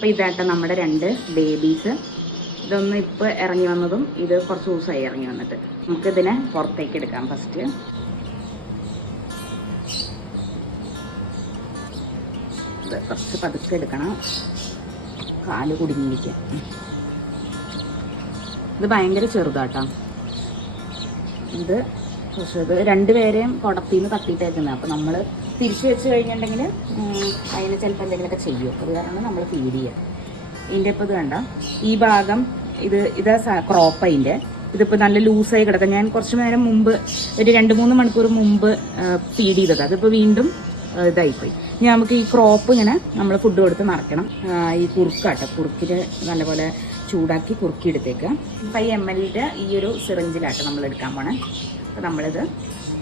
അപ്പോൾ ഇതായിട്ട് നമ്മുടെ 2 ബേബീസ്. ഇതൊന്നും ഇപ്പോൾ ഇറങ്ങി വന്നതും ഇത് കുറച്ച് ദിവസമായി ഇറങ്ങി വന്നിട്ട്. നമുക്കിതിനെ പുറത്തേക്ക് എടുക്കാം. ഫസ്റ്റ് ഇത് കുറച്ച് പതുക്കെ എടുക്കണം, കാല് കുടുങ്ങിയിരിക്കുക. ഇത് ഭയങ്കര ചെറുതാട്ടോ. ഇത് പക്ഷേ ഇത് 2 പേരെയും കുടത്തിൽ നിന്ന് തട്ടിയിട്ടേക്കുന്നത്. അപ്പോൾ നമ്മൾ തിരിച്ചു വെച്ച് കഴിഞ്ഞിട്ടുണ്ടെങ്കിൽ അതിന് ചിലപ്പോൾ എന്തെങ്കിലുമൊക്കെ ചെയ്യും. അത് കാരണം നമ്മൾ ഫീഡ് ചെയ്യുക. ഇതിൻ്റെ ഇപ്പോൾ ഇത് കണ്ട ഈ ഭാഗം ഇത് ക്രോപ്പ്. അതിൻ്റെ ഇതിപ്പോൾ നല്ല ലൂസായി കിടക്കാം. ഞാൻ കുറച്ച് നേരം മുമ്പ് ഒരു 2-3 മണിക്കൂർ മുമ്പ് ഫീഡ് ചെയ്തത്. അതിപ്പോൾ വീണ്ടും ഇതായിപ്പോയി. ഇനി നമുക്ക് ഈ ക്രോപ്പ് ഇങ്ങനെ നമ്മൾ ഫുഡ് കൊടുത്ത് നിറയ്ക്കണം. ഈ കുറുക്കാട്ടോ, കുറുക്കിന് നല്ലപോലെ ചൂടാക്കി കുറുക്കി എടുത്തേക്കുക. 5 ml ഈ ഒരു സിറിഞ്ചിലാട്ടോ നമ്മൾ എടുക്കാൻ പോണേ. അപ്പോൾ നമ്മളിത്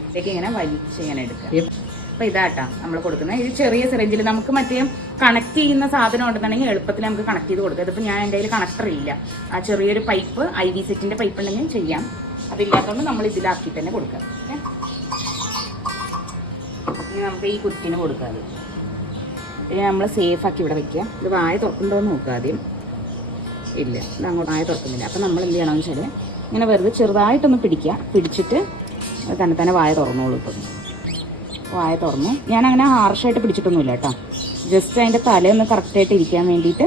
ഇതൊക്കെ ഇങ്ങനെ വലിച്ച് ഇങ്ങനെ എടുക്കുക. അപ്പോൾ ഇതാട്ടാ നമ്മൾ കൊടുക്കുന്നത്. ഇത് ചെറിയ സിറിഞ്ചിൽ നമുക്ക് മറ്റേ കണക്ട് ചെയ്യുന്ന സാധനം ഉണ്ടെന്നുണ്ടെങ്കിൽ എളുപ്പത്തിൽ നമുക്ക് കണക്ട് ചെയ്ത് കൊടുക്കാം. ഇതിപ്പോൾ ഞാൻ എൻ്റെ കയ്യിൽ കണക്ടർ ഇല്ല. ആ ചെറിയൊരു പൈപ്പ് IV സെറ്റിൻ്റെ പൈപ്പ് ഉണ്ടെങ്കിൽ ചെയ്യാം. അതില്ലാത്തതുകൊണ്ട് നമ്മൾ ഇതിലാക്കി തന്നെ കൊടുക്കാം. ഇനി നമുക്ക് ഈ കുറ്റിന് കൊടുക്കാം. അത് ഇനി നമ്മൾ സേഫാക്കി ഇവിടെ വയ്ക്കുക. ഇത് വായ തുറക്കുന്നുണ്ടോയെന്ന് നോക്കുക ആദ്യം. ഇല്ല, ഇത് അങ്ങോട്ട് വായ തുറക്കുന്നില്ല. അപ്പോൾ നമ്മൾ എന്ത് ചെയ്യണമെന്ന് വെച്ചാൽ ഇങ്ങനെ വെറുതെ ചെറുതായിട്ടൊന്ന് പിടിക്കുക. പിടിച്ചിട്ട് തന്നെ വായ തുറന്നോളൂ. ഇപ്പം വായ തുറന്നു. ഞാൻ അങ്ങനെ ഹാർഷായിട്ട് പിടിച്ചിട്ടൊന്നുമില്ല കേട്ടോ. ജസ്റ്റ് അതിൻ്റെ തലയൊന്ന് കറക്റ്റായിട്ട് ഇരിക്കാൻ വേണ്ടിയിട്ട്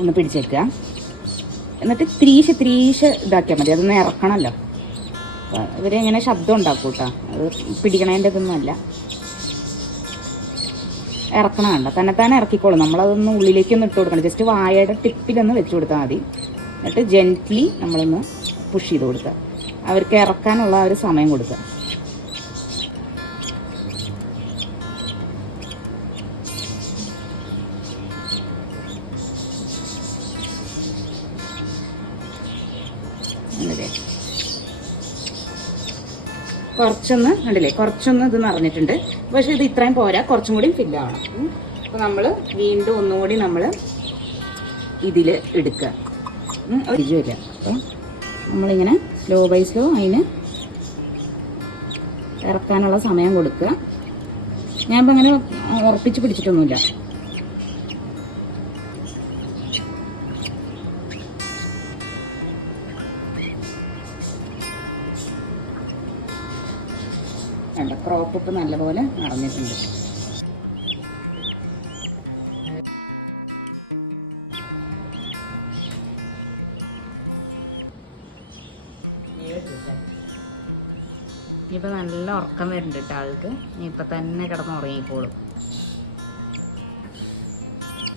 ഒന്ന് പിടിച്ചേക്കുക. എന്നിട്ട് ത്രീശ് ഇതാക്കിയാൽ മതി. അതൊന്ന് ഇറക്കണമല്ലോ. ഇവരെ ഇങ്ങനെ ശബ്ദം ഉണ്ടാക്കും കേട്ടോ. അത് പിടിക്കണതിൻ്റെ ഇതൊന്നുമല്ല, ഇറക്കണം. കണ്ട തന്നെ ഇറക്കിക്കോളും. നമ്മളതൊന്ന് ഉള്ളിലേക്കൊന്ന് ഇട്ട് കൊടുക്കണം. ജസ്റ്റ് വായയുടെ ടിപ്പിലൊന്ന് വെച്ച് കൊടുത്താൽ മതി. എന്നിട്ട് ജെൻറ്റ്ലി നമ്മളൊന്ന് പുഷ് ചെയ്ത് കൊടുക്കുക. അവർക്ക് ഇറക്കാനുള്ള ഒരു സമയം കൊടുക്കുക. കുറച്ചൊന്ന് കണ്ടില്ലേ, കുറച്ചൊന്ന് ഇത് നിറഞ്ഞിട്ടുണ്ട്. പക്ഷേ ഇത് ഇത്രയും പോരാ, കുറച്ചും കൂടി ഫില്ലാവണം. അപ്പോൾ നമ്മൾ വീണ്ടും ഒന്നുകൂടി നമ്മൾ ഇതിൽ എടുക്കുക. ഒരിജുമില്ല. അപ്പോൾ നമ്മളിങ്ങനെ സ്ലോ ബൈ സ്ലോ അതിന് ഇറക്കാനുള്ള സമയം കൊടുക്കുക. ഞാനിപ്പോൾ അങ്ങനെ ഉറപ്പിച്ച് പിടിച്ചിട്ടൊന്നുമില്ല. വേണ്ട, ക്രോപ്പ് ഇപ്പം നല്ലപോലെ നിറഞ്ഞിട്ടുണ്ട്. ഇനിയിപ്പോൾ നല്ല ഉറക്കം വരുന്നുണ്ട് കേട്ടോ ആൾക്ക്. ഇനിയിപ്പോൾ തന്നെ കിടന്ന് ഉറങ്ങിക്കോളും.